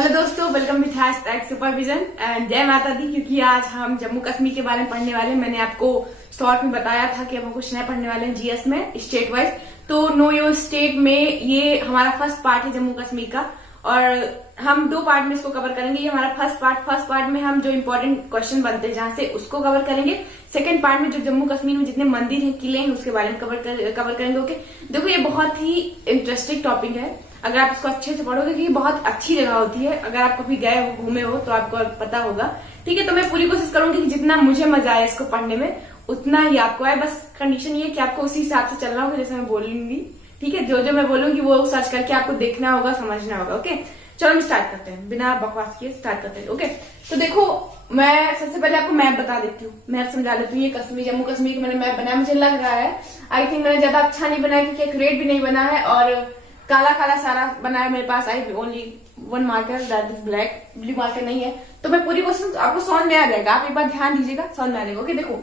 Hello दोस्तों, welcome with hashtag supervision and जय माता दी। क्योंकि आज हम जम्मू कश्मीर के बारे में पढ़ने वाले हैं। मैंने आपको शॉर्ट में बताया था कि हम कुछ नया पढ़ने वाले हैं जीएस में स्टेट वाइज। तो नो योर स्टेट में ये हमारा फर्स्ट पार्ट है जम्मू कश्मीर का, और हम दो पार्ट में इसको कवर करेंगे। ये हमारा फर्स्ट पार्ट में हम जो इम्पोर्टेंट क्वेश्चन बनते हैं जहां से उसको कवर करेंगे। सेकंड पार्ट में जो जम्मू कश्मीर में जितने मंदिर हैं, किले हैं, उसके बारे में कवर करेंगे। ओके, देखो ये बहुत ही इंटरेस्टिंग टॉपिक है। अगर आप इसको अच्छे से पढ़ोगे कि ये बहुत अच्छी जगह होती है। अगर आप कभी गए हो, घूमे हो, तो आपको पता होगा। ठीक है, तो मैं पूरी कोशिश करूंगी कि जितना मुझे मजा आए इसको पढ़ने में उतना ही आपको आए। बस कंडीशन ये है कि आपको उसी हिसाब से चलना होगा जैसे मैं बोलूंगी। ठीक है, जो जो मैं बोलूंगी वो सर्च करके आपको देखना होगा, समझना होगा। ओके, चलो हम स्टार्ट करते हैं, बिना बकवास किए स्टार्ट करते हैं। ओके, तो देखो मैं सबसे पहले आपको मैप बता देती हूँ, मैप समझा देती हूँ। ये कश्मीर, जम्मू कश्मीर का मैंने मैप बनाया। मुझे लग रहा है आई थिंक मैंने ज्यादा अच्छा नहीं बनाया क्योंकि एक्यूरेट भी नहीं बना है और काला काला सारा बना है मेरे पास। I only one marker that is black, blue marker नहीं है। तो मैं पूरी क्वेश्चन आपको समझ में आ जाएगा, आप एक बार ध्यान दीजिएगा, समझ में आ जाएगा। ओके, देखो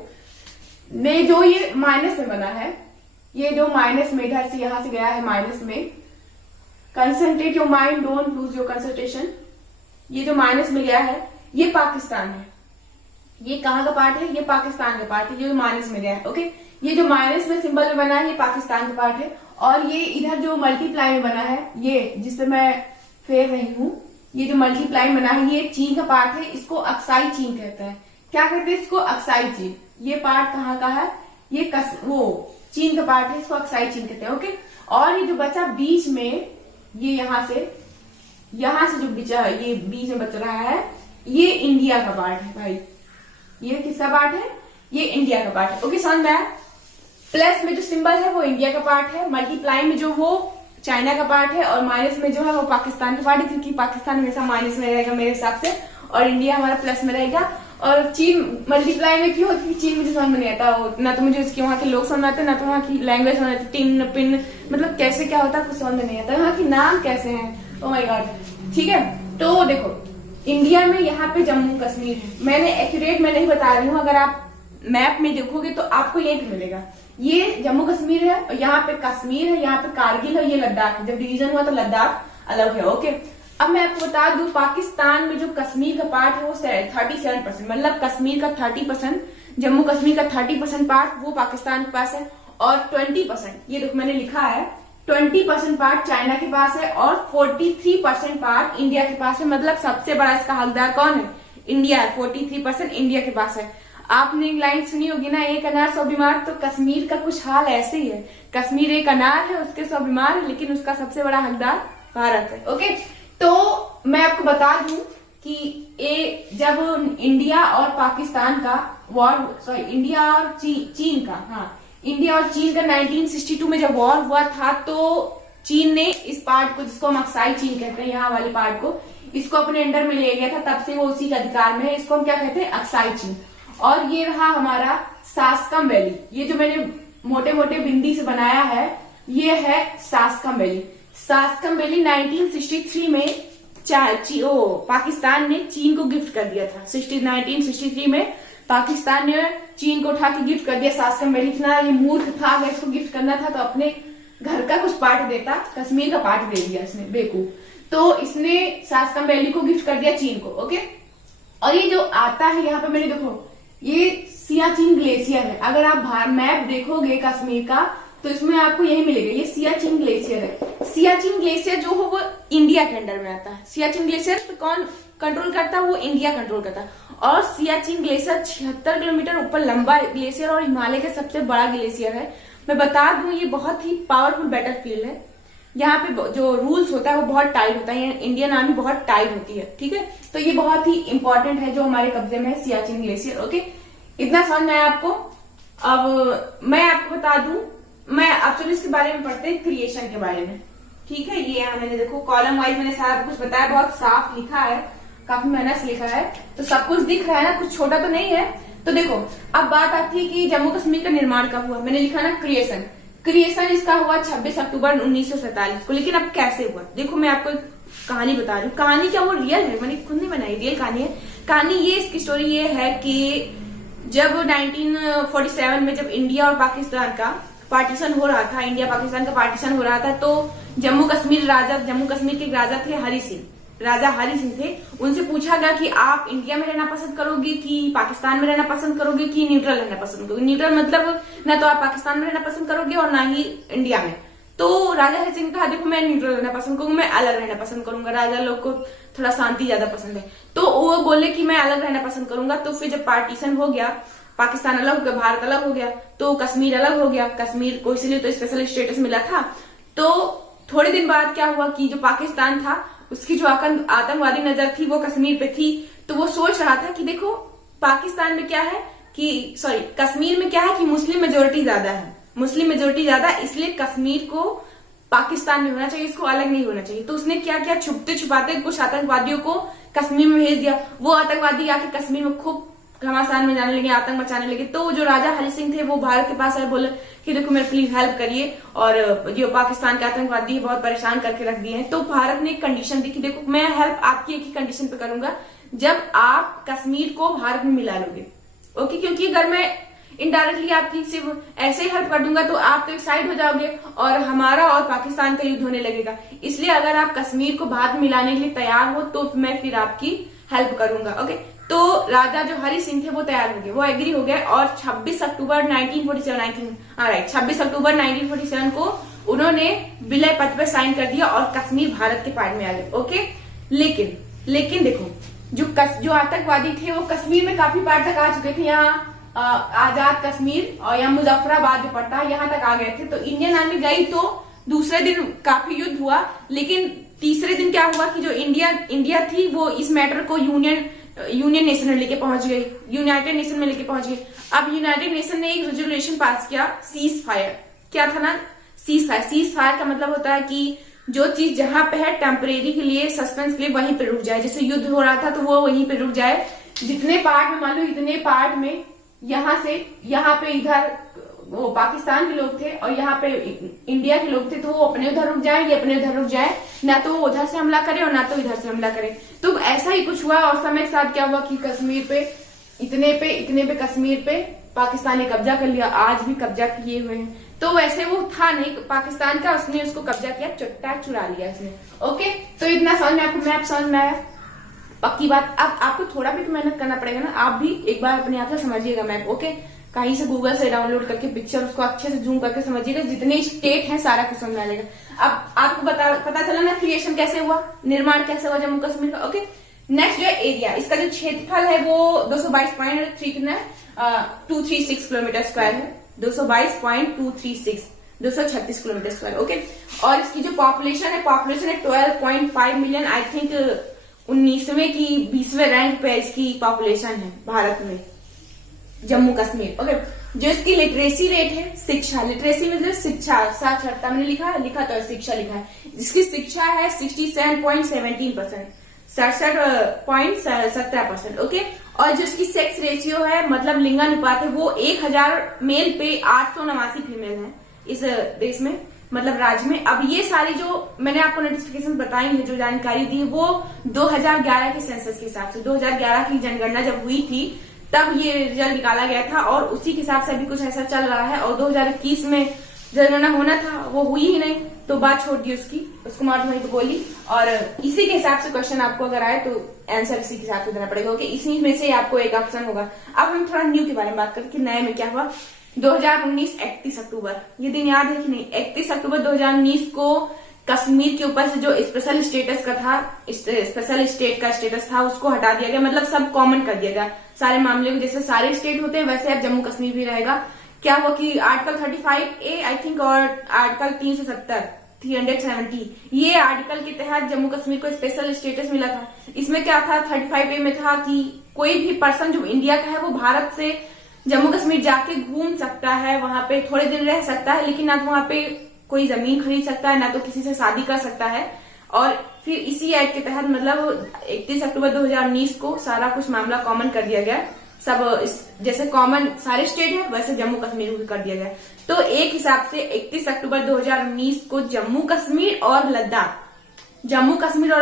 मैं जो ये माइनस में बना है, ये जो माइनस में इधर से यहां से गया है माइनस में, concentrate your mind, don't lose your concentration. ये जो माइनस में गया है ये पाकिस्तान है। ये कहाँ का पार्ट है? ये पाकिस्तान का पार्ट है, ये माइनस में गया है। ओके, ये जो माइनस में सिंबल में बना है ये पाकिस्तान का पार्ट है। और ये इधर जो मल्टीप्लाई में बना है, ये जिसपे मैं फेर रही हूं, ये जो मल्टीप्लाई बना है ये चीन का पार्ट है। इसको अक्साई चीन कहते हैं। क्या कहते हैं इसको? अक्साई चीन। ये पार्ट कहाँ का है? ये वो चीन का पार्ट है, इसको अक्साई चीन कहते हैं। ओके, और ये जो बचा बीच में, ये यहां से जो बचा, ये बीच में बच रहा है, ये इंडिया का पार्ट है भाई। ये किसका पार्ट है? ये इंडिया का पार्ट है। ओके, समझ में आया? प्लस में जो सिंबल है वो इंडिया का पार्ट है, मल्टीप्लाई में जो वो चाइना का पार्ट है, और माइनस में जो है वो पाकिस्तान का पार्ट है। क्योंकि पाकिस्तान हमेशा माइनस में रहेगा मेरे हिसाब से, और इंडिया हमारा प्लस में रहेगा। और चीन मल्टीप्लाई में क्यों होती है? चीन मुझे समझ में नहीं आता, ना तो मुझे इसके वहां के लोग समझ आते, ना तो वहां की लैंग्वेज समझ आती। टिन पिन मतलब कैसे क्या होता है कुछ समझ में नहीं आता। वहां की नाम कैसे हैं, ओ माय गॉड। ठीक है, तो देखो इंडिया में यहाँ पे जम्मू कश्मीर है। मैंने एक्यूरेट मैं नहीं बता रही हूँ, अगर आप मैप में देखोगे तो आपको यही पे मिलेगा। ये जम्मू कश्मीर है और यहाँ पे कश्मीर है, यहाँ पे कारगिल है, ये लद्दाख है। जब डिवीजन हुआ तो लद्दाख अलग है। ओके, अब मैं आपको बता दूं पाकिस्तान में जो कश्मीर का पार्ट है वो 37%, मतलब कश्मीर का 30%, जम्मू कश्मीर का 30% पार्ट वो पाकिस्तान के पास है। और 20%, ये देखो मैंने लिखा है 20% पार्ट चाइना के पास है, और 43% पार्ट इंडिया के पास है। मतलब सबसे बड़ा इसका हकदार कौन है? इंडिया है। 43% इंडिया के पास है। आपने एक लाइन सुनी होगी ना, एक अनार 100 बीमार। तो कश्मीर का कुछ हाल ऐसे ही है। कश्मीर एक अनार है, उसके 100 बीमार है, लेकिन उसका सबसे बड़ा हकदार भारत है। ओके, तो मैं आपको बता दूं कि जब इंडिया और पाकिस्तान का वॉर, इंडिया और चीन का, इंडिया और चीन का 1962 में जब वॉर हुआ था, तो चीन ने इस पार्ट को, जिसको हम अक्साई चीन कहते हैं, यहाँ वाले पार्ट को, इसको अपने अंडर में ले लिया था। तब से वो उसी के अधिकार में है। इसको हम क्या कहते हैं? अक्साई चीन। और ये रहा हमारा सास्कम वैली। ये जो मैंने मोटे मोटे बिंदी से बनाया है ये है सास्कम वैली। सास्कम वैली 1963 में पाकिस्तान ने चीन को गिफ्ट कर दिया था। 1963 में पाकिस्तान ने चीन को उठा के गिफ्ट कर दिया सास्कम वैली। इतना ये मूर्ख था, अगर इसको गिफ्ट करना था तो अपने घर का कुछ पार्ट देता, कश्मीर का पार्ट दे दिया इसने, बेवकूफ। तो इसने सास्कम वैली को गिफ्ट कर दिया चीन को। ओके, और ये जो आता है यहाँ पे, मैंने देखो ये सियाचिन ग्लेशियर है। अगर आप मैप देखोगे कश्मीर का तो इसमें आपको यही मिलेगा, ये सियाचिन ग्लेशियर है। सियाचिन ग्लेशियर जो हो वो इंडिया के अंडर में आता है। सियाचिन ग्लेशियर पे कौन कंट्रोल करता है? वो इंडिया कंट्रोल करता है। और सियाचिन ग्लेशियर 76 किलोमीटर ऊपर लंबा ग्लेशियर और हिमालय का सबसे बड़ा ग्लेशियर है। मैं बता दूं ये बहुत ही पावरफुल बैटलफील्ड है। यहाँ पे जो रूल्स होता है वो बहुत टाइट होता है, इंडियन आर्मी बहुत टाइट होती है। ठीक है, तो ये बहुत ही इंपॉर्टेंट है जो हमारे कब्जे में है, सियाचिन ग्लेशियर। ओके, इतना समझ में आया आपको? अब मैं आपको बता दूं, मैं आप चलो इसके बारे में पढ़ते हैं, क्रिएशन के बारे में। ठीक है, ये यहाँ मैंने देखो कॉलम वाइज मैंने सारा कुछ बताया, बहुत साफ लिखा है, काफी मेहनत से लिखा है, तो सब कुछ दिख रहा है ना, कुछ छोटा तो नहीं है। तो देखो अब बात आती है कि जम्मू कश्मीर का निर्माण कब हुआ। मैंने लिखा ना क्रिएशन इसका हुआ 26 अक्टूबर 1947 को। लेकिन अब कैसे हुआ? देखो मैं आपको एक कहानी बता रही हूँ। कहानी क्या वो रियल है, मैंने खुद नहीं बनाई, रियल कहानी है। कहानी ये, इसकी स्टोरी ये है कि जब 1947 में जब इंडिया और पाकिस्तान का पार्टीशन हो रहा था, इंडिया पाकिस्तान का पार्टीशन हो रहा था, तो जम्मू कश्मीर के राजा थे हरि सिंह। राजा हरि सिंह थे, उनसे पूछा गया कि आप इंडिया में रहना पसंद करोगे कि पाकिस्तान में रहना पसंद करोगे कि न्यूट्रल रहना पसंद करोगे। न्यूट्रल मतलब ना तो आप पाकिस्तान में रहना पसंद करोगे और ना ही इंडिया में। तो राजा हरि सिंह ने कहा देखो मैं न्यूट्रल रहना पसंद करूंगा, मैं अलग रहना पसंद करूंगा, राजा लोग को थोड़ा शांति ज्यादा पसंद है। तो वो बोले कि मैं अलग रहना पसंद करूंगा। तो फिर जब पार्टीशन हो गया, पाकिस्तान अलग हो गया, भारत अलग हो गया, तो कश्मीर अलग हो गया। कश्मीर को इसलिए तो स्पेशल स्टेटस मिला था। तो थोड़े दिन बाद क्या हुआ कि जो पाकिस्तान था उसकी जो आतंकवादी नजर थी वो कश्मीर पे थी। तो वो सोच रहा था कि देखो पाकिस्तान में क्या है कि कश्मीर में क्या है कि मुस्लिम मेजोरिटी ज्यादा है, मुस्लिम मेजोरिटी ज्यादा, इसलिए कश्मीर को पाकिस्तान में होना चाहिए, इसको अलग नहीं होना चाहिए। तो उसने क्या किया, छुपते छुपाते कुछ आतंकवादियों को कश्मीर में भेज दिया। वो आतंकवादी आके कश्मीर में खूब घमासान में जाने लगे, आतंक मचाने लगे। तो जो राजा हरि सिंह थे वो भारत के पास आए, बोले कि देखो मेरे प्लीज हेल्प करिए, और जो पाकिस्तान के आतंकवादी है बहुत परेशान करके रख दिए हैं। तो भारत ने एक कंडीशन दी कि देखो मैं हेल्प आपकी एक ही कंडीशन पे करूंगा, जब आप कश्मीर को भारत में मिला लोगे। ओके, क्योंकि अगर मैं इनडायरेक्टली आपकी सिर्फ ऐसे ही हेल्प कर दूंगा तो आप तो एक साइड हो जाओगे और हमारा और पाकिस्तान का युद्ध होने लगेगा। इसलिए अगर आप कश्मीर को भारत में मिलाने के लिए तैयार हो तो मैं फिर आपकी हेल्प करूंगा। ओके, तो राजा जो हरि सिंह थे वो तैयार हो गए, वो एग्री हो गए, और 26 अक्टूबर 1947 को उन्होंने विलय पत्र पे साइन कर दिया और कश्मीर भारत के पार्ट में आ गए। ओके, लेकिन देखो जो आतंकवादी थे वो कश्मीर में काफी पार्ट तक आ चुके थे। यहाँ आजाद कश्मीर और या मुजफ्फराबाद जो पड़ता है यहाँ तक आ गए थे। तो इंडियन आर्मी गई तो दूसरे दिन काफी युद्ध हुआ, लेकिन तीसरे दिन क्या हुआ कि जो इंडिया थी वो इस मैटर को यूनियन नेशन में लेके पहुंच गई, यूनाइटेड नेशन में लेके पहुंच गई। अब यूनाइटेड नेशन ने एक रेजोल्यूशन पास किया, सीज फायर। क्या था ना, सीज फायर का मतलब होता है कि जो चीज जहां पे है टेम्परेरी के लिए, सस्पेंस के लिए वहीं पे रुक जाए। जैसे युद्ध हो रहा था तो वो वहीं पे रुक जाए। जितने पार्ट में, मान लो इतने पार्ट में यहाँ से यहाँ पे इधर वो पाकिस्तान के लोग थे और यहाँ पे इंडिया के लोग थे, तो वो अपने उधर रुक जाए, ये अपने उधर रुक जाए, ना तो वो उधर से हमला करे और ना तो इधर से हमला करे। तो ऐसा ही कुछ हुआ और समय के साथ क्या हुआ कि कश्मीर पे इतने पे कश्मीर पे पाकिस्तान ने कब्जा कर लिया, आज भी कब्जा किए हुए हैं। तो वैसे वो था नहीं पाकिस्तान का, उसने उसको कब्जा किया, चुरा लिया उसने। ओके, तो इतना समझ में आपको मैप समझ में आया? पक्की बात। अब आपको थोड़ा भी तो मेहनत करना पड़ेगा ना, आप भी एक बार अपने आप से समझिएगा मैप। ओके, कहीं से गूगल से डाउनलोड करके पिक्चर उसको अच्छे से जूम करके समझिएगा, जितने स्टेट हैं सारा कुछ समझ में आ जाएगा। अब आपको पता चला ना क्रिएशन कैसे हुआ, निर्माण कैसे हुआ जम्मू कश्मीर का। ओके, नेक्स्ट जो है एरिया, इसका जो क्षेत्रफल है वो 222.3 कितना है, 236 किलोमीटर स्क्वायर है, 222.236, 236 किलोमीटर स्क्वायर। ओके, और इसकी जो पॉपुलेशन है 12.5 मिलियन। आई थिंक 19वें की 20वें रैंक पे इसकी पॉपुलेशन है भारत में, जम्मू कश्मीर। ओके, जो इसकी लिटरेसी रेट है, शिक्षा, लिटरेसी मतलब शिक्षा, साक्षरता मैंने लिखा तो शिक्षा लिखा है, जिसकी शिक्षा है 67.17%, 67.17%। ओके, और जो इसकी सेक्स रेशियो है मतलब लिंगानुपात है वो 1000 मेल पे 889 फीमेल है इस देश में, मतलब राज्य में। अब ये सारी जो मैंने आपको नोटिफिकेशन बताई है, जो जानकारी दी है, वो 2011 के सेंसस के हिसाब से, 2011 की जनगणना जब हुई थी तब ये रिजल्ट निकाला गया था, और उसी के हिसाब से अभी कुछ ऐसा चल रहा है। और 2021 में जनगणना होना था, वो हुई ही नहीं, तो बात छोड़ दी उसको मार वहीं पे बोली। और इसी के हिसाब से क्वेश्चन आपको अगर आए तो आंसर इसी के हिसाब से देना पड़ेगा। ओके, इसी में से आपको एक ऑप्शन होगा। अब हम थोड़ा न्यू के बारे में बात करें कि नए में क्या हुआ। 2019 31 अक्टूबर, ये दिन याद है कि नहीं? 31 अक्टूबर 2019 को कश्मीर के ऊपर से जो स्पेशल स्टेटस का था, स्पेशल स्टेट का स्टेटस था, उसको हटा दिया गया, मतलब सब कॉमन कर दिया गया सारे मामले को। जैसे सारे स्टेट होते हैं वैसे अब जम्मू कश्मीर भी रहेगा। क्या हुआ कि आर्टिकल 35A आई थिंक और आर्टिकल 370 ये आर्टिकल के तहत जम्मू कश्मीर को स्पेशल स्टेटस मिला था। इसमें क्या था, 35A में था कि कोई भी पर्सन जो इंडिया का है वो भारत से जम्मू कश्मीर जाके घूम सकता है, वहां पे थोड़े दिन रह सकता है, लेकिन ना तो वहां पे कोई जमीन खरीद सकता है, ना तो किसी से शादी कर सकता है। और फिर इसी एक्ट के तहत मतलब 31 अक्टूबर 2019 को सारा कुछ मामला कॉमन कर दिया गया। सब जैसे कॉमन सारे स्टेट है वैसे जम्मू कश्मीर को कर दिया गया। तो एक हिसाब से 31 अक्टूबर 2019 को जम्मू कश्मीर और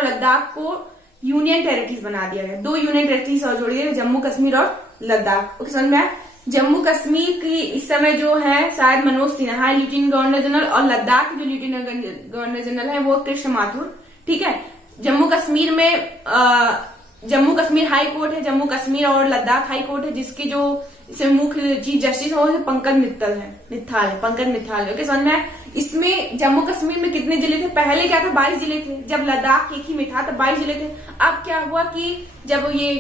लद्दाख को यूनियन टेरिटरीज बना दिया गया। 2 यूनियन टेरिटरीज और जोड़ी गई, जम्मू कश्मीर और लद्दाख। ओके, समझ में आया? जम्मू कश्मीर की इस समय जो है शायद Manoj Sinha lieutenant governor general, और लद्दाख जो लेफ्टिनेंट गवर्नर जनरल है वो कृष्ण माथुर। ठीक है, जम्मू कश्मीर में जम्मू कश्मीर हाई कोर्ट है, जम्मू कश्मीर और लद्दाख हाई कोर्ट है, जिसके जो इसमें मुख्य चीफ जस्टिस हो पंकज मित्तल है पंकज मित्तल। ओके, समझ में। इसमें जम्मू कश्मीर में कितने जिले थे? पहले क्या था, 22 जिले थे। जब लद्दाख एक ही में था तब 22 जिले थे। अब क्या हुआ कि जब ये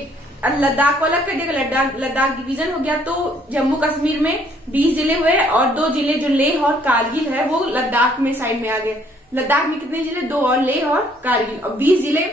लद्दाख को अलग कर दिया, लद्दाख डिवीजन हो गया, तो जम्मू कश्मीर में 20 जिले हुए और 2 जिले जो लेह और कारगिल है वो लद्दाख में साइड में आ गए। लद्दाख में कितने जिले? 2 और लेह और कारगिल, और 20 जिले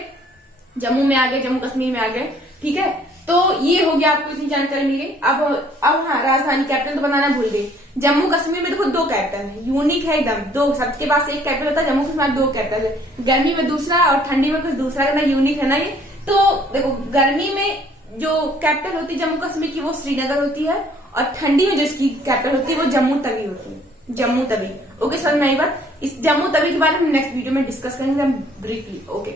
जम्मू में आ गए, जम्मू कश्मीर में आ गए। ठीक है, तो ये हो गया, आपको इतनी जानकारी मिल गई। अब हाँ, राजधानी कैपिटल तो बनाना भूल गई। जम्मू कश्मीर में देखो 2 कैपिटल है, यूनिक है एकदम, 2, सबके पास एक कैपिटल होता है। जम्मू कश्मीर में 2 कैपिटल है, गर्मी में दूसरा और ठंडी में कुछ दूसरा, ना यूनिक है ना ये। तो देखो, गर्मी में जो कैपिटल होती है जम्मू कश्मीर की वो श्रीनगर होती है, और ठंडी में जो इसकी कैपिटल होती है वो जम्मू तवी होती है, जम्मू तवी। ओके, समझ में आई बात। इस जम्मू तवी के बारे में नेक्स्ट वीडियो में डिस्कस करेंगे ब्रीफली। ओके,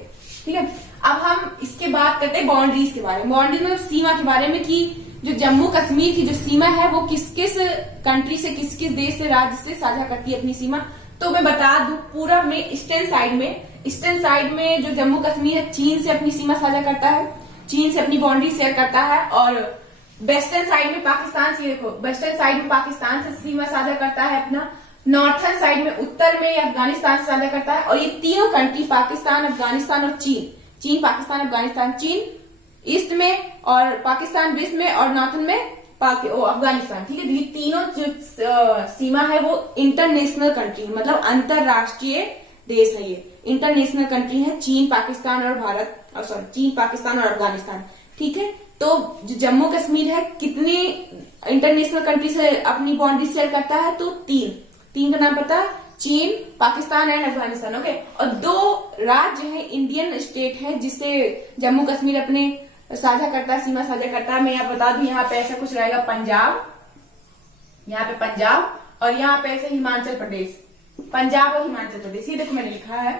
ठीक है। अब हम इसके बाद करते हैं बाउंड्रीज के बारे में, बाउंड्रीज मतलब सीमा के बारे में, कि जो जम्मू कश्मीर की जो सीमा है वो किस किस कंट्री से, किस किस देश से, राज्य से साझा करती है अपनी सीमा। तो मैं बता दूं, पूरब में ईस्टर्न साइड में जो जम्मू कश्मीर है चीन से अपनी सीमा साझा करता है, चीन से अपनी बाउंड्री शेयर करता है। और वेस्टर्न साइड में पाकिस्तान से, देखो वेस्टर्न साइड में पाकिस्तान से सीमा साझा करता है अपना। नॉर्थर्न साइड में उत्तर में अफगानिस्तान से साझा करता है। और ये तीनों कंट्री, पाकिस्तान, अफगानिस्तान और चीन, पाकिस्तान, अफगानिस्तान, चीन ईस्ट में, और पाकिस्तान वेस्ट में, और नॉर्थन में अफगानिस्तान। ठीक है, ये तीनों जो सीमा है वो इंटरनेशनल कंट्री, मतलब अंतरराष्ट्रीय देश है। ये इंटरनेशनल कंट्री है, चीन, पाकिस्तान और चीन, पाकिस्तान और अफगानिस्तान। ठीक है, तो जो जम्मू कश्मीर है कितनी इंटरनेशनल कंट्री से अपनी बाउंड्री शेयर करता है? तो 3 का नाम पता, चीन, पाकिस्तान एंड अफगानिस्तान। ओके, और 2 राज्य है, इंडियन स्टेट है, जिससे जम्मू कश्मीर अपने साझा करता है, सीमा साझा करता है। मैं यहाँ बता दूं, यहाँ पे ऐसा कुछ रहेगा, पंजाब, यहाँ पे पंजाब, और यहाँ पे ऐसे हिमाचल प्रदेश, पंजाब और हिमाचल प्रदेश। ये देखो मैंने लिखा है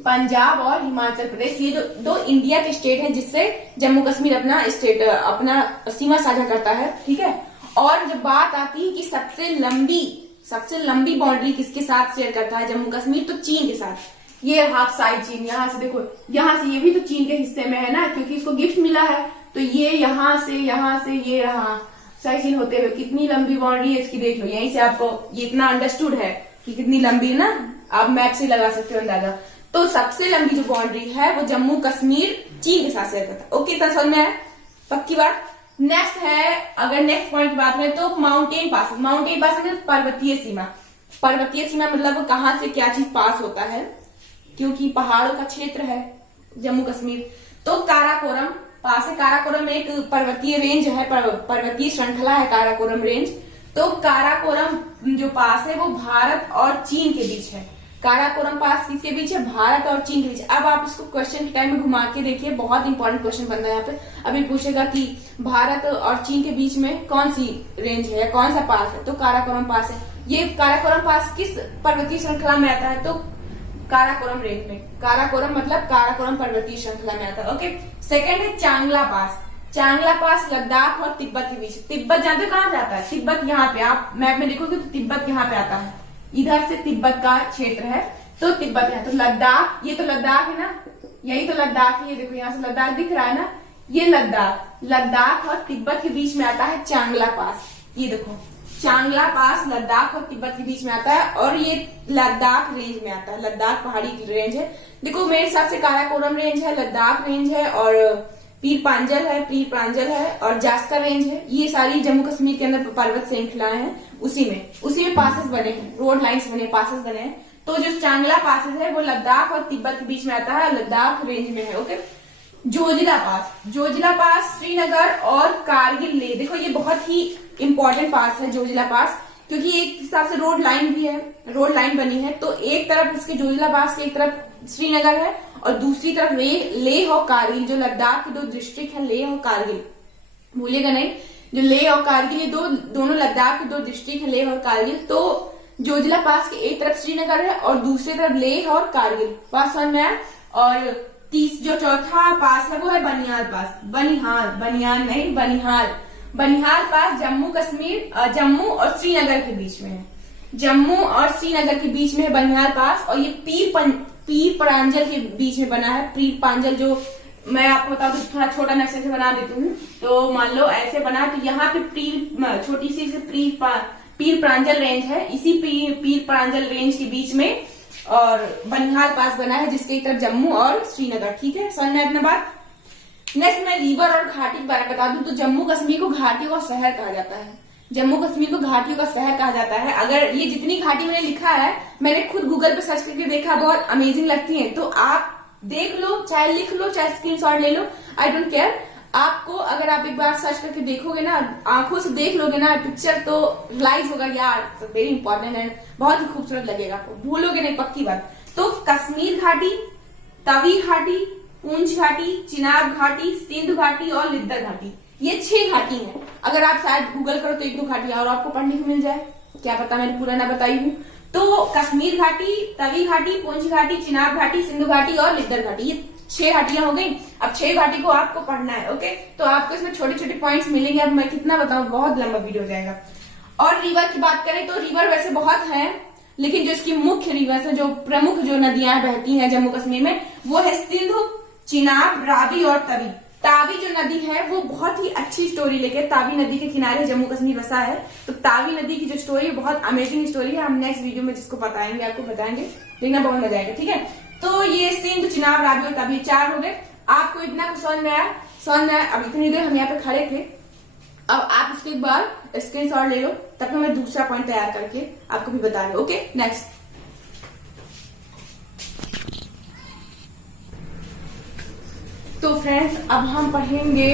पंजाब और हिमाचल प्रदेश, ये जो 2 इंडिया के स्टेट हैं जिससे जम्मू कश्मीर अपना सीमा साझा करता है। ठीक है, और जब बात आती है कि सबसे लंबी बाउंड्री किसके साथ शेयर करता है जम्मू कश्मीर, तो चीन के साथ। ये हाफ साइड चीन, यहाँ से देखो, यहाँ से ये भी तो चीन के हिस्से में है ना, क्योंकि इसको गिफ्ट मिला है। तो ये यहाँ से ये रहा साइड चीन होते हुए, कितनी लंबी बाउंड्री है इसकी देख लो। यहीं से आपको ये इतना अंडरस्टूड है कि कितनी लंबी है ना, आप मैप से लगा सकते हो अंदाजा। तो सबसे लंबी जो बाउंड्री है वो जम्मू कश्मीर चीन के साथ शेयर करता है। ओके, इतना समझ में आया, पक्की बात। नेक्स्ट है, अगर नेक्स्ट पॉइंट की बात करें तो माउंटेन पास मतलब पर्वतीय सीमा। पर्वतीय सीमा मतलब कहाँ से क्या चीज पास होता है, क्योंकि पहाड़ों का क्षेत्र है जम्मू कश्मीर। तो काराकोरम पास है, काराकोरम एक पर्वतीय रेंज है, पर्वतीय श्रृंखला है काराकोरम रेंज। तो काराकोरम जो पास है वो भारत और चीन के बीच है। काराकोरम पास किसके बीच है? भारत और चीन के बीच। अब आप इसको क्वेश्चन के टाइम में घुमा के देखिए, बहुत इंपॉर्टेंट क्वेश्चन बन रहा है यहाँ पे। अभी पूछेगा कि भारत और चीन के बीच में कौन सी रेंज है, कौन सा पास है, तो काराकोरम पास है। ये काराकोरम पास किस पर्वतीय श्रृंखला में आता है? तो काराकोरम रेंज में। काराकोरम मतलब काराकोरम पर्वतीय श्रृंखला में आता है। ओके, सेकेंड है चांगला पास। चांगला पास लद्दाख और तिब्बत के बीच। तिब्बत जानते हो कहाँ पे आता है? तिब्बत यहाँ पे, आप मैप में देखोगे तो तिब्बत यहाँ पे आता है, इधर से तिब्बत का क्षेत्र है, तो तिब्बत है। तो लद्दाख, ये तो लद्दाख है ना, यही तो लद्दाख है, ये देखो यहाँ से लद्दाख दिख रहा है ना, ये लद्दाख और तिब्बत के बीच में आता है चांगला पास। ये देखो चांगला पास लद्दाख और तिब्बत के बीच में आता है, और ये लद्दाख रेंज में आता है, लद्दाख पहाड़ी की रेंज है। देखो मेरे हिसाब से काराकोरम रेंज है, लद्दाख रेंज है, और पीर प्रांजल है और जास्कर रेंज है। ये सारी जम्मू कश्मीर के अंदर पर्वत श्रृंखलाएं हैं, उसी में पासेस बने हैं, रोड लाइन्स बने, पासेस बने हैं। तो जो चांगला पासेस है वो लद्दाख और तिब्बत के बीच में आता है, लद्दाख रेंज में है। ओके, जोजिला पास श्रीनगर और कारगिल ले। देखो ये बहुत ही इंपॉर्टेंट पास है जोजिला पास, क्योंकि एक हिसाब से रोड लाइन भी है, रोड लाइन बनी है। तो एक तरफ इसके जोजिला पास के एक तरफ श्रीनगर है और दूसरी तरफ लेह और कारगिल, जो लद्दाख के 2 डिस्ट्रिक्ट है, लेह और कारगिल, भूलिएगा नहीं, जो लेह और कारगिल ये दोनों लद्दाख के 2 डिस्ट्रिक्ट है, लेह और कारगिल। तो जोजिला पास के एक तरफ श्रीनगर है और दूसरी तरफ लेह और कारगिल पास समझ में आया। और जो चौथा पास है वो है बनिहाल पास, बनिहाल पास जम्मू और श्रीनगर के बीच में है, जम्मू और श्रीनगर के बीच में है बनिहाल पास। और ये पीर प्रांजल के बीच में बना है। पीर प्रांजल जो मैं आपको बता दूं, थोड़ा छोटा नक्शे से बना देती हूँ। तो मान लो ऐसे बना, तो यहाँ पे छोटी सी पीर प्रांजल रेंज है, इसी पीर प्रांजल रेंज के बीच में और बनिहाल पास बना है, जिसके तरफ जम्मू और श्रीनगर। ठीक है, समझ में इतना बात। नेक्स्ट मैं रिवर और घाटी के बारे में बता दूं, तो जम्मू कश्मीर को घाटियों का शहर कहा जाता है। जम्मू कश्मीर को घाटियों का शहर कहा जाता है। अगर ये जितनी घाटी मैंने लिखा है, मैंने खुद गूगल पे सर्च करके देखा, बहुत अमेजिंग लगती है। तो आप देख लो, चाहे लिख लो, चाहे स्क्रीनशॉट ले लो, आई डोंट केयर। आपको अगर आप एक बार सर्च करके देखोगे ना, आंखों से देख लोगे ना पिक्चर, तो रियलाइज होगा यार वेरी इंपॉर्टेंट एंड बहुत ही खूबसूरत लगेगा आपको, भूलोगे नहीं, पक्की बात। तो कश्मीर घाटी, तवी घाटी, पूंछ घाटी, चिनाब घाटी, सिंधु घाटी और लिद्दर घाटी, ये 6 घाटी हैं। अगर आप शायद गूगल करो तो 1-2 घाटी और आपको पढ़ने को मिल जाए, क्या पता मैंने पूरा ना बताई हूँ। तो कश्मीर घाटी, तवी घाटी, पूंछ घाटी, चिनाब घाटी, सिंधु घाटी और लिद्दर घाटी, ये 6 घाटियां हो गई। अब 6 घाटी को आपको पढ़ना है। ओके, तो आपको इसमें छोटे छोटे पॉइंट्स मिलेंगे। अब मैं कितना बताऊं, बहुत लंबा वीडियो हो जाएगा। और रिवर की बात करें तो रिवर वैसे बहुत है, लेकिन जो इसकी मुख्य रिवर है, जो प्रमुख जो नदियां बहती हैं जम्मू कश्मीर में, वो है सिंधु, चिनाब, रावी और तवी। तावी जो नदी है वो बहुत ही अच्छी स्टोरी लेके, तावी नदी के किनारे जम्मू कश्मीर बसा है। तो तावी नदी की जो स्टोरी बहुत अमेजिंग स्टोरी है। हम नेक्स्ट वीडियो में जिसको बताएंगे, आपको बताएंगे, देखना बहुत मजा आएगा। ठीक है, तो ये सिंध, चिनाब, रावी और तावी 4 हो गए। आपको इतना समझ में आया? अब इतनी देर हम यहाँ पे खड़े थे। अब आप इसके एक बार स्क्रीनशॉट ले लो, तब तक मैं दूसरा पॉइंट तैयार करके आपको भी बता रही हूँ। Okay, next. तो फ्रेंड्स, अब हम पढ़ेंगे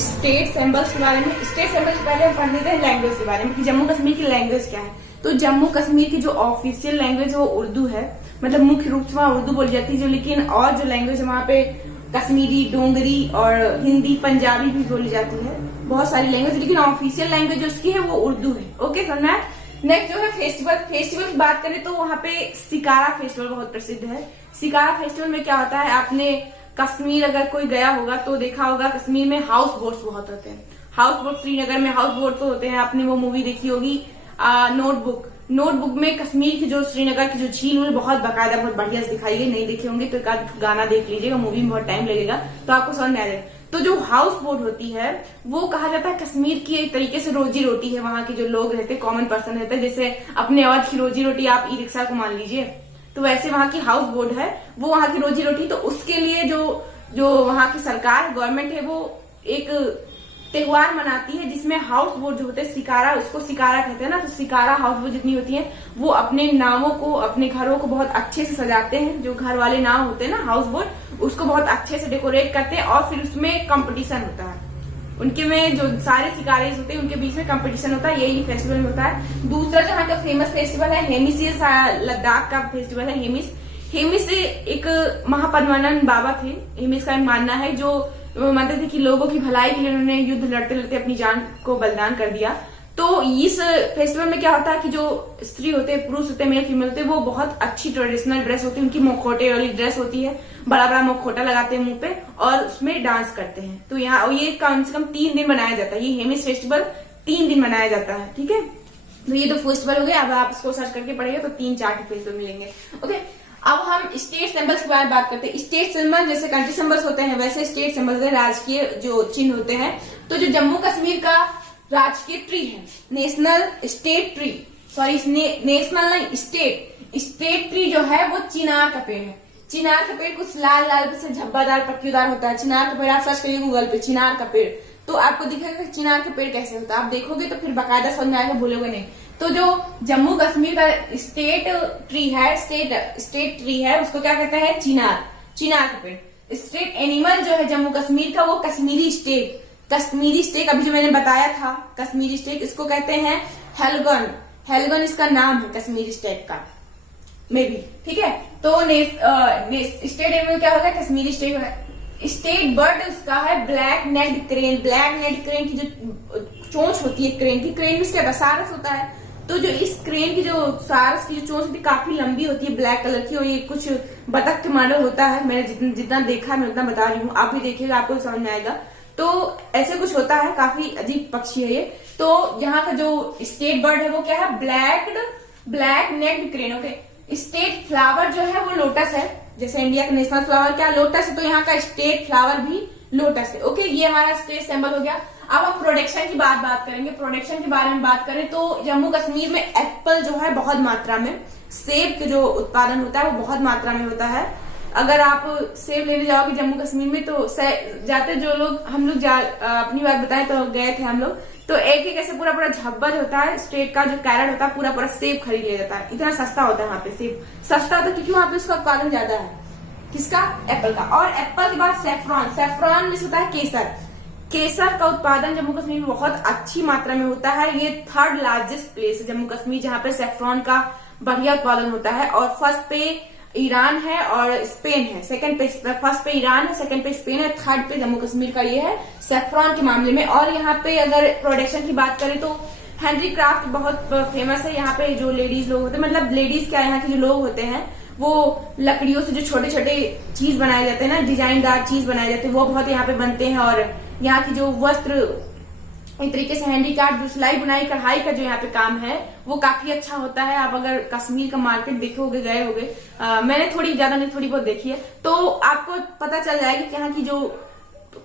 स्टेट सिंबल्स के बारे में। स्टेट सिंबल्स पहले हम पढ़ लेते हैं लैंग्वेज के बारे में कि जम्मू कश्मीर की लैंग्वेज क्या है। तो जम्मू कश्मीर की जो ऑफिशियल लैंग्वेज है वो उर्दू है, मतलब मुख्य रूप से वहाँ उर्दू बोली जाती है। जो लेकिन और जो लैंग्वेज है वहाँ पे कश्मीरी, डोंगरी और हिंदी, पंजाबी भी बोली जाती है, बहुत सारी लैंग्वेज, लेकिन ऑफिशियल लैंग्वेज जो उसकी है वो उर्दू है। ओके, समझना है। नेक्स्ट जो है फेस्टिवल की बात करें तो वहाँ पे सिकारा फेस्टिवल बहुत प्रसिद्ध है। सिकारा फेस्टिवल में क्या होता है, आपने कश्मीर अगर कोई गया होगा तो देखा होगा, कश्मीर में हाउस बोट्स बहुत होते हैं। हाउस बोट, श्रीनगर में हाउस बोट तो होते हैं। आपने वो मूवी देखी होगी नोटबुक में कश्मीर की जो श्रीनगर की जो झील है बहुत बाकायदा, बहुत बढ़िया से दिखाई गई। नहीं देखे होंगे तो एक आध गाना देख लीजिएगा, मूवी में बहुत टाइम लगेगा तो आपको समझ में आ जाएगा। तो जो हाउस बोट होती है वो कहा जाता है कश्मीर की एक तरीके से रोजी रोटी है। वहां के जो लोग रहते हैं, कॉमन पर्सन रहते हैं, जैसे अपने अवध की रोजी रोटी आप ई रिक्शा को मान लीजिए, तो वैसे वहां की हाउस बोट है, वो वहां की रोजी रोटी। तो उसके लिए जो वहां की सरकार, गवर्नमेंट है, वो एक त्योहार मनाती है जिसमें हाउस बोट जो होते हैं, शिकारा, उसको शिकारा कहते हैं ना, तो शिकारा हाउस बोट जितनी होती है वो अपने नावों को, अपने घरों को बहुत अच्छे से सजाते हैं। जो घर वाले नाव होते हैं ना, हाउस बोट, उसको बहुत अच्छे से डेकोरेट करते हैं और फिर उसमें कंपटीशन होता है। उनके में जो सारे शिकारे होते हैं उनके बीच में कंपटीशन होता है, यही फेस्टिवल में होता है। दूसरा जहाँ का फेमस फेस्टिवल है हेमिस, ये लद्दाख का फेस्टिवल है हेमिस। हेमिस एक महापद्मानंद बाबा थे, हेमिस का मानना है, जो मानते थे कि लोगों की भलाई के लिए उन्होंने युद्ध लड़ते लड़ते अपनी जान को बलिदान कर दिया। तो इस फेस्टिवल में क्या होता है कि जो स्त्री होते हैं, पुरुष होते हैं, मेल फीमेल होते हैं, वो बहुत अच्छी ट्रेडिशनल ड्रेस होती है, उनकी मुखौटे वाली ड्रेस होती है, बड़ा बड़ा मुखौटा लगाते हैं मुंह पे और उसमें डांस करते हैं। तो यहाँ ये कम से कम 3 दिन मनाया जाता है। ये हेमिस फेस्टिवल 3 दिन मनाया जाता है। ठीक है, तो ये 2 फेस्टिवल हो गए। अब आप इसको सर्च करके पढ़ेंगे तो 3-4 फेस्टिवल मिलेंगे। ओके, अब हम स्टेट सिंबल्स के बारे में बात करते हैं। स्टेट सिंबल जैसे कंट्री सिंबल्स होते हैं, वैसे स्टेट सिंबल राजकीय जो चिन्ह होते हैं। तो जो जम्मू कश्मीर का राजकीय ट्री है, नेशनल नहीं, स्टेट ट्री जो है वो चिनार का पेड़ है। चिनार का पेड़ कुछ लाल लाल से झब्बादार पत्तीदार होता है। चिनार का पेड़ आप सर्च करिए गूगल पे, चिनार का पेड़, तो आपको दिखेगा कि चिनार का पेड़ कैसे होता है। आप देखोगे तो फिर बाकायदा समझ में आएगा, भूलोगे नहीं। तो जो जम्मू कश्मीर का स्टेट ट्री है उसको क्या कहते हैं, चिनार का पेड़। स्टेट एनिमल जो है जम्मू कश्मीर का वो कश्मीरी स्टेक अभी जो मैंने बताया था, कश्मीरी स्टेक, इसको कहते हैं हेलगन इसका नाम है कश्मीरी स्टेट का, मे बी। ठीक है, तो स्टेट एनिमल क्या होता है, कश्मीरी स्टेट। स्टेट बर्ड उसका है black necked crane. Black necked crane की जो चोंच होती है, क्रेन में इसका सारस होता है। तो जो इस क्रेन की जो सारस की जो चोंच होती है काफी लंबी होती है, ब्लैक कलर की, और ये कुछ बतख के मॉडल होता है। मैंने जितना देखा मैं उतना बता रही हूँ, आप भी देखिएगा आपको समझ में आएगा। तो ऐसे कुछ होता है, काफी अजीब पक्षी है ये। तो यहाँ का जो स्टेट बर्ड है वो क्या है, black necked crane. Okay, state flower जो है वो लोटस है। जैसे इंडिया का नेशनल फ्लावर क्या लोटस है, तो यहाँ का स्टेट फ्लावर भी लोटस है। ओके, ये हमारा स्टेट सिंबल हो गया। अब हम प्रोडक्शन की बात करेंगे। प्रोडक्शन के बारे में बात करें तो जम्मू कश्मीर में एप्पल जो है बहुत मात्रा में, सेब के जो उत्पादन होता है वो बहुत मात्रा में होता है। अगर आप सेब लेने जाओगे जम्मू कश्मीर में तो जाते जो लोग, हम लोग अपनी बात बताएं तो गए थे हम लोग, तो एक एक ऐसे पूरा पूरा झब्बा जो होता है स्टेट का, जो कैरेट होता है पूरा पूरा सेब खरीद लिया जाता है। इतना सस्ता होता है वहाँ पे सेब, सस्ता होता है क्योंकि वहाँ पे उसका उत्पादन ज्यादा है। किसका? एप्पल का। और एप्पल के बाद सेफ्रॉन, सेफ्रॉन में होता है केसर। केसर का उत्पादन जम्मू कश्मीर में बहुत अच्छी मात्रा में होता है। ये 3rd लार्जेस्ट प्लेस है जम्मू कश्मीर जहाँ पे सेफ्रॉन का बढ़िया उत्पादन होता है। और फर्स्ट पे ईरान है और स्पेन है, सेकंड पे, फर्स्ट पे ईरान है, सेकंड पे स्पेन है, थर्ड पे जम्मू कश्मीर का ये है सेफ्रॉन के मामले में। और यहाँ पे अगर प्रोडक्शन की बात करें तो हैंडीक्राफ्ट बहुत फेमस है। यहाँ पे जो लेडीज लोग होते हैं, मतलब लेडीज क्या, यहाँ के जो लोग होते हैं वो लकड़ियों से जो छोटे छोटे चीज बनाए जाते हैं ना, डिजाइनदार चीज बनाए जाते हैं, वो बहुत यहाँ पे बनते हैं। और यहाँ की जो वस्त्र, एक तरीके से हैंडीक्राफ्ट, जो सिलाई बुनाई कढ़ाई का जो यहाँ पे काम है वो काफी अच्छा होता है। आप अगर कश्मीर का मार्केट देखोगे, गए होगे, मैंने थोड़ी ज्यादा नहीं थोड़ी बहुत देखी है, तो आपको पता चल जाएगा कि यहाँ की जो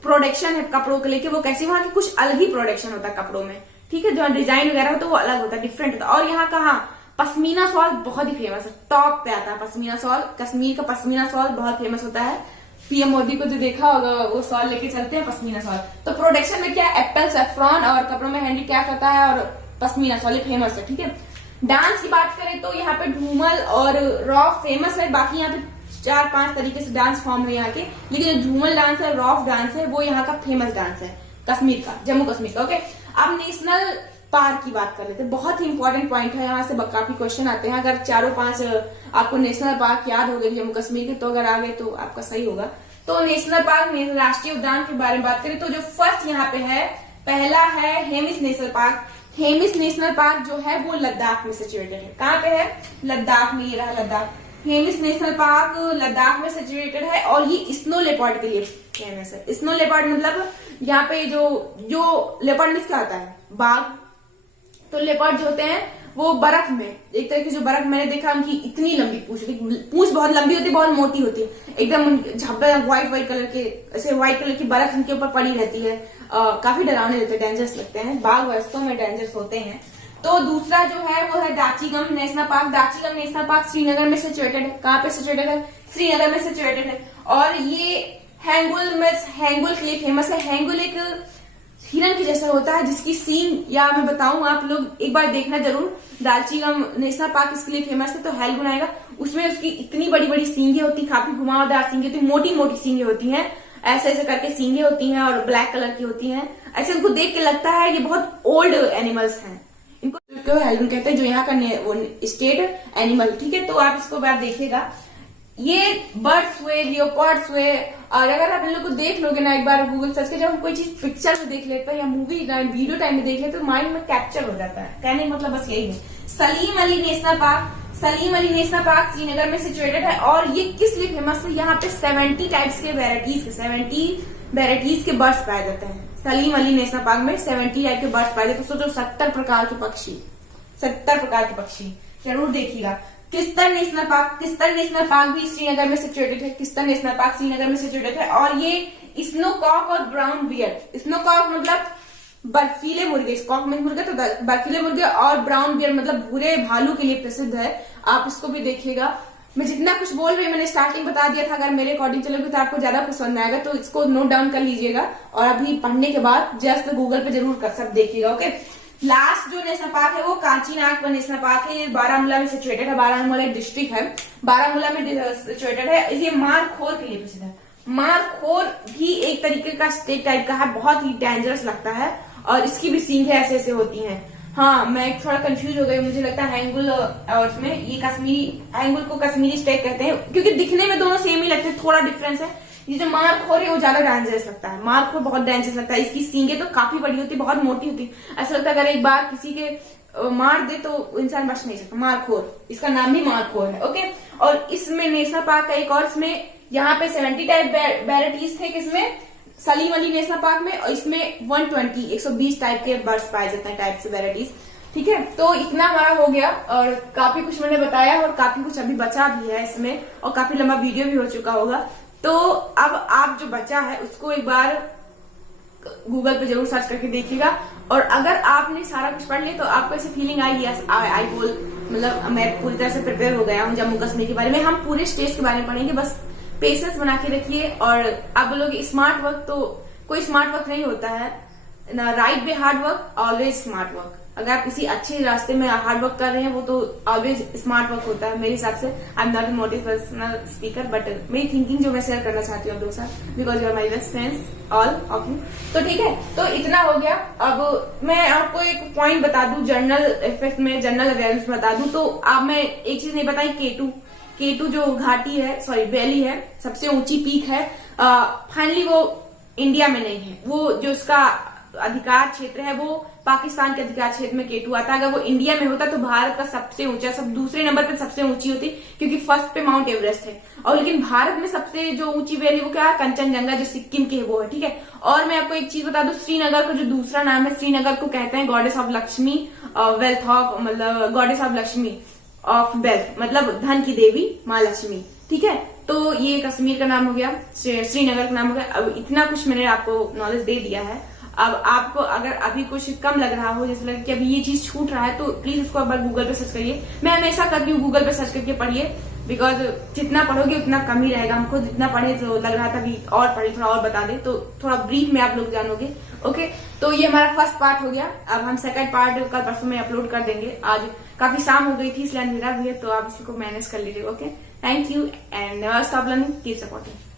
प्रोडक्शन है कपड़ों को लेके वो कैसी, वहाँ की कुछ अलग ही प्रोडक्शन होता है कपड़ों में, ठीक है। जो डिजाइन वगैरह होता है वो अलग होता है, डिफरेंट होता है। और यहाँ का पश्मीना शॉल बहुत ही फेमस है, टॉप पे आता है पश्मीना शॉल। कश्मीर का पश्मीना शॉल बहुत फेमस होता है। पीएम मोदी को जो देखा होगा वो शॉल लेके चलते हैं, पश्मीना शॉल। तो प्रोडक्शन में क्या, एप्पल, सेफ्रॉन, और कपड़ों में हैंडीक्राफ्ट होता है, और पश्मीना शॉल फेमस है, ठीक है। डांस की बात करें तो यहाँ पे धूमल और रॉफ फेमस है। बाकी यहाँ पे 4-5 तरीके से डांस फॉर्म है यहाँ के, लेकिन जो धूमल डांस है, रॉफ डांस है, वो यहाँ का फेमस डांस है कश्मीर का, जम्मू कश्मीर का। ओके, अब नेशनल पार्क की बात कर लेते हैं। बहुत ही इंपॉर्टेंट पॉइंट है, यहाँ से काफी क्वेश्चन आते हैं। अगर 4-5 आपको नेशनल पार्क याद हो गए जम्मू कश्मीर के, तो अगर आ गए तो आपका सही होगा। तो नेशनल पार्क में राष्ट्रीय उद्यान के बारे में बात करें तो जो फर्स्ट यहाँ पे है, पहला है Hemis national park. Hemis national park जो है वो लद्दाख में सिचुएटेड है। कहाँ पे है? लद्दाख में, ये रहा लद्दाख। हेमिस नेशनल पार्क लद्दाख में सिचुएटेड है और ये स्नो लेपर्ड के लिए फेमस है। स्नो लेपर्ड मतलब यहाँ पे जो लेपर्ड क्या होता है, बाघ। तो लेपर्ड जो होते हैं वो बर्फ में, एक तरह की जो बर्फ मैंने देखा उनकी इतनी लंबी पूंछ बहुत लंबी होती है, बहुत मोटी होती है, एकदम झब्बे व्हाइट कलर के, ऐसे व्हाइट कलर की बर्फ उनके ऊपर पड़ी रहती है। काफी डरावने लगते हैं, डेंजरस लगते हैं। बाघ वास्तव में डेंजरस होते हैं। तो दूसरा जो है वो है Dachigam national park. Dachigam national park Srinagar में सिचुएटेड है। कहाँ पे सिचुएटेड है? श्रीनगर में सिचुएटेड है। और ये हैंगुल के लिए फेमस है। हैंगुल एक हिरन के जैसा होता है जिसकी सींग, या मैं बताऊं आप लोग एक बार देखना जरूर। दाचीगम नेशनल पार्क इसके लिए फेमस है, तो हैंगुल आएगा। उसमें उसकी इतनी बड़ी बड़ी सींगे होती, काफी घुमावदार सींगे होती, मोटी मोटी सींगे होती हैं, ऐसे ऐसे करके सींगे होती हैं और ब्लैक कलर की होती हैं। ऐसे उनको देख के लगता है ये बहुत ओल्ड एनिमल्स हैं। इनको हैंगुल कहते हैं, जो यहाँ का स्टेट एनिमल, ठीक है। तो आप इसको बार देखिएगा, ये बर्ड्स हुए, लियोपार्ड्स हुए। और अगर आप इन लोग को देख लोगे ना एक बार गूगल सर्च के, जब हम कोई चीज पिक्चर में देख लेते हैं या मूवी वीडियो टाइम में देख लेते हैं तो माइंड में कैप्चर हो जाता है। कहने का मतलब बस यही है। Salim Ali national park, Salim Ali national park Srinagar में सिचुएटेड है। और ये किस लिए फेमस है? यहाँ पे 70 टाइप्स के वेराइटीज के बर्ड्स पाए जाते हैं। सलीम अली नेशनल पार्क में 70 टाइप के बर्ड्स पाए जाते हैं। सोचो 70 प्रकार के पक्षी, 70 प्रकार के पक्षी, जरूर देखिएगा। किस्तर नेशनल पार्क भी श्रीनगर में सिचुएटेड है। किस्तर नेशनल पार्क श्रीनगर में सिचुएटेड है। और ये स्नोकॉक और ब्राउन बियर, स्नोकॉक मतलब बर्फीले मुर्गे, स्कॉक में मुर्गे तो बर्फीले मुर्गे, और ब्राउन बियर मतलब भूरे भालू के लिए प्रसिद्ध है। आप इसको भी देखिएगा। मैं जितना कुछ बोल रही हूँ मैंने स्टार्टिंग बता दिया था, अगर मेरे अकॉर्डिंग चलोगे तो आपको ज्यादा पसंद आएगा, तो इसको नोट डाउन कर लीजिएगा और अभी पढ़ने के बाद जस्ट गूगल पे जरूर कर सब देखिएगा। ओके, लास्ट जो नेशनल पार्क है वो कांचीनाग नेशनल पार्क है। ये बारामूला में सिचुएटेड है। बारामूला एक डिस्ट्रिक्ट है, बारामूला में सिचुएटेड है। ये मारखोर के लिए प्रसिद्ध है। मारखोर भी एक तरीके का स्टेक टाइप का है, बहुत ही डेंजरस लगता है और इसकी भी सींग ऐसे ऐसे होती हैं। हाँ, मैं थोड़ा कंफ्यूज हो गई, मुझे लगता है हैंगुल और इसमें ये कश्मीरी, हैंगुल को कश्मीरी स्टेक कहते हैं क्योंकि दिखने में दोनों सेम ही लगते हैं, थोड़ा डिफरेंस है। ये जो मारखोर है वो ज्यादा डेंजरस लगता है। मारखोर बहुत डेंजरस लगता है। इसकी सींगे तो काफी बड़ी होती है, बहुत मोटी होती है। ऐसा लगता है अगर एक बार किसी के मार दे तो इंसान बच नहीं सकता। मारखोर, इसका नाम भी मारखोर है। ओके, और इसमें नेशनल पार्क का एक और, इसमें यहाँ पे 70 टाइप वेराइटीज थे किसमें, सलीम अली नेशनल पार्क में। और इसमें 120 टाइप के बर्ड्स पाए जाते हैं, टाइप से वेराइटीज। ठीक है, तो इतना हमारा हो गया और काफी कुछ मैंने बताया और काफी कुछ अभी बचा भी है इसमें और काफी लंबा वीडियो भी हो चुका होगा। तो अब आप जो बचा है उसको एक बार गूगल पे जरूर सर्च करके देखिएगा और अगर आपने सारा कुछ पढ़ लिया तो आपको ऐसी फीलिंग आई आई बोल मतलब मैं पूरी तरह से प्रिपेयर हो गया हूँ जम्मू कश्मीर के बारे में। हम पूरे स्टेट्स के बारे में पढ़ेंगे, बस पेशेंस बना के रखिए। और आप बोलोगे स्मार्ट वर्क, तो कोई स्मार्ट वर्क नहीं होता है ना, right way hard work, always smart work. अगर आप किसी अच्छे रास्ते में हार्ड वर्क कर रहे हैं वो तो ऑलवेज स्मार्ट वर्क होता है मेरे हिसाब से। I am not a motivational speaker but मेरी थिंकिंग जो मैं शेयर करना चाहती हूँ आप लोगों के साथ, because you are my best friends all of you. तो ठीक है, तो इतना हो गया। अब मैं आपको एक पॉइंट बता दूं, जर्नल इफेक्ट में जनरल अवेयरनेस बता दूं। तो आप मैं एक चीज नहीं बताई, K2 जो घाटी है, सॉरी वैली है, सबसे ऊंची पीक है, फाइनली वो इंडिया में नहीं है। वो जो उसका अधिकार क्षेत्र है वो पाकिस्तान के अधिकार क्षेत्र में K2 आता है। अगर वो इंडिया में होता तो भारत का सबसे ऊंचा, सब दूसरे नंबर पे सबसे ऊंची होती, क्योंकि फर्स्ट पे माउंट एवरेस्ट है। और लेकिन भारत में सबसे जो ऊंची वैली वो क्या है, कंचनजंगा, जो सिक्किम की है वो है। ठीक है, और मैं आपको एक चीज बता दूं, श्रीनगर का जो दूसरा नाम है, श्रीनगर को कहते हैं goddess of Lakshmi, wealth of, मतलब goddess of Lakshmi of wealth, मतलब धन की देवी माँ लक्ष्मी। ठीक है, तो ये कश्मीर का नाम हो गया, श्रीनगर का नाम हो गया। अब इतना कुछ मैंने आपको नॉलेज दे दिया है। अब आपको अगर अभी कुछ कम लग रहा हो, जैसे लगे कि अभी ये चीज छूट रहा है, तो प्लीज उसको एक बार गूगल पे सर्च करिए। मैं हमेशा करती हूँ गूगल पे सर्च करके पढ़िए, बिकॉज जितना पढ़ोगे उतना कम ही रहेगा। हमको जितना पढ़े तो लग रहा था अभी और पढ़े, थोड़ा और बता दे तो थोड़ा ब्रीफ में आप लोग जानोगे। ओके, तो ये हमारा फर्स्ट पार्ट हो गया। अब हम सेकंड पार्ट कल परसों में अपलोड कर देंगे। आज काफी शाम हो गई थी इसलिए अंधेरा भी है, तो आप इसको मैनेज कर लीजिए। Okay, thank you and never stop learning, keep supporting.